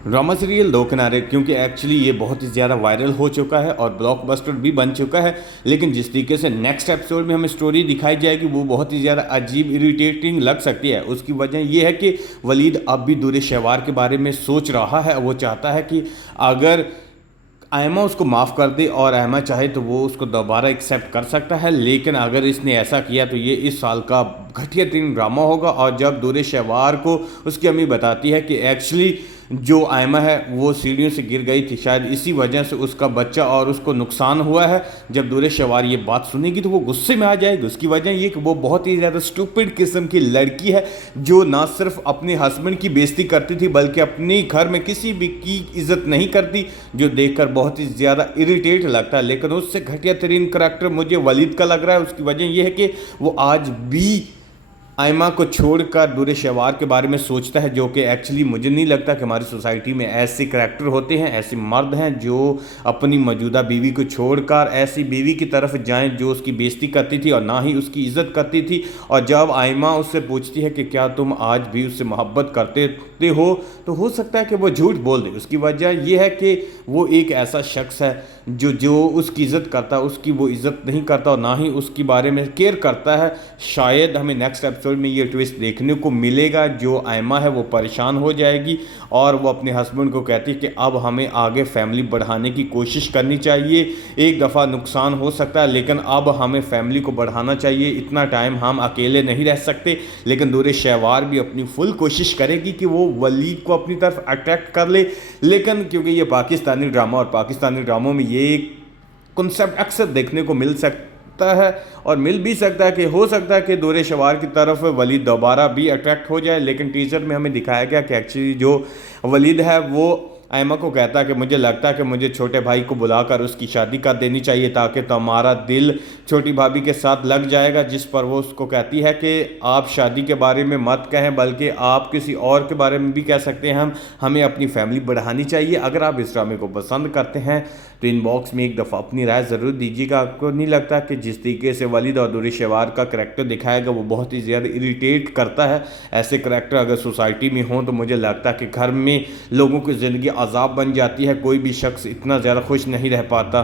Drama serial दो किनारे, क्योंकि एक्चुअली ये बहुत ही ज़्यादा वायरल हो चुका है और ब्लॉकबस्टर भी बन चुका है। लेकिन जिस तरीके से नेक्स्ट एपिसोड में हमें स्टोरी दिखाई जाएगी वो बहुत ही ज़्यादा अजीब इरिटेटिंग लग सकती है। उसकी वजह ये है कि वलीद अब भी दूर शहवार के बारे में सोच रहा है। वो चाहता है कि अगर आयमा उसको माफ़ कर दे और आयमा चाहे तो वो उसको दोबारा एक्सेप्ट कर सकता है, लेकिन अगर इसने ऐसा किया तो ये इस साल का घटिया तरीन ड्रामा होगा। और जब दूर शहवार को उसकी अम्मी बताती है कि एक्चुअली जो आयमा है वो सीढ़ियों से गिर गई थी, शायद इसी वजह से उसका बच्चा और उसको नुकसान हुआ है, जब दूर शहवार ये बात सुनेगी तो वो गुस्से में आ जाएगी। उसकी वजह ये कि वो बहुत ही ज़्यादा स्टूपिड किस्म की लड़की है जो ना सिर्फ अपने हस्बैंड की बेइज्जती करती थी बल्कि अपने घर में किसी भी की इज़्ज़त नहीं करती, जो देखकर बहुत ही ज़्यादा इरिटेट लगता है। लेकिन उससे घटिया तरीन करैक्टर मुझे वलीद का लग रहा है। उसकी वजह यह है कि वो आज भी आयमा को छोड़कर दूर शहवार के बारे में सोचता है, जो कि एक्चुअली मुझे नहीं लगता कि हमारी सोसाइटी में ऐसे करैक्टर होते हैं, ऐसे मर्द हैं जो अपनी मौजूदा बीवी को छोड़कर ऐसी बीवी की तरफ जाएं जो उसकी बेइज्जती करती थी और ना ही उसकी इज़्ज़त करती थी। और जब आयमा उससे पूछती है कि क्या तुम आज भी उससे मोहब्बत करते हो तो हो सकता है कि वो झूठ बोल दे। उसकी वजह यह है कि वो एक ऐसा शख्स है जो उसकी इज़्ज़त करता है, उसकी वो इज़्ज़त नहीं करता और ना ही उसके बारे में केयर करता है। शायद हमें नेक्स्ट एपिसोड में ये ट्विस्ट देखने को मिलेगा, जो आयमा है वो परेशान हो जाएगी और वो अपने हस्बैंड को कहती है कि अब हमें आगे फैमिली बढ़ाने की कोशिश करनी चाहिए। एक दफ़ा नुकसान हो सकता है लेकिन अब हमें फैमिली को बढ़ाना चाहिए, इतना टाइम हम अकेले नहीं रह सकते। लेकिन दूर शहवार भी अपनी फुल कोशिश करेगी कि वो वलीद को अपनी तरफ अट्रैक्ट कर ले, लेकिन क्योंकि ये पाकिस्तानी ड्रामा और पाकिस्तानी ड्रामों में ये कॉन्सेप्ट अक्सर देखने को मिल सकता है और मिल भी सकता है कि हो सकता है कि दूर शहवार की तरफ वलीद दोबारा भी अट्रैक्ट हो जाए। लेकिन टीजर में हमें दिखाया गया कि एक्चुअली जो वलीद है वो आयमा को कहता है कि मुझे लगता है कि मुझे छोटे भाई को बुलाकर उसकी शादी कर देनी चाहिए ताकि तुम्हारा दिल छोटी भाभी के साथ लग जाएगा। जिस पर वो उसको कहती है कि आप शादी के बारे में मत कहें बल्कि आप किसी और के बारे में भी कह सकते हैं, हमें अपनी फैमिली बढ़ानी चाहिए। अगर आप इस ड्रामे को पसंद करते हैं तो इनबॉक्स में एक दफ़ा अपनी राय ज़रूर दीजिएगा। आपको नहीं लगता कि जिस तरीके से वलीद और दूर शहवार का करैक्टर दिखाएगा वो बहुत ही ज़्यादा इरिटेट करता है? ऐसे करैक्टर अगर सोसाइटी में हों तो मुझे लगता है कि घर में लोगों की ज़िंदगी अज़ाब बन जाती है, कोई भी शख्स इतना ज़्यादा खुश नहीं रह पाता।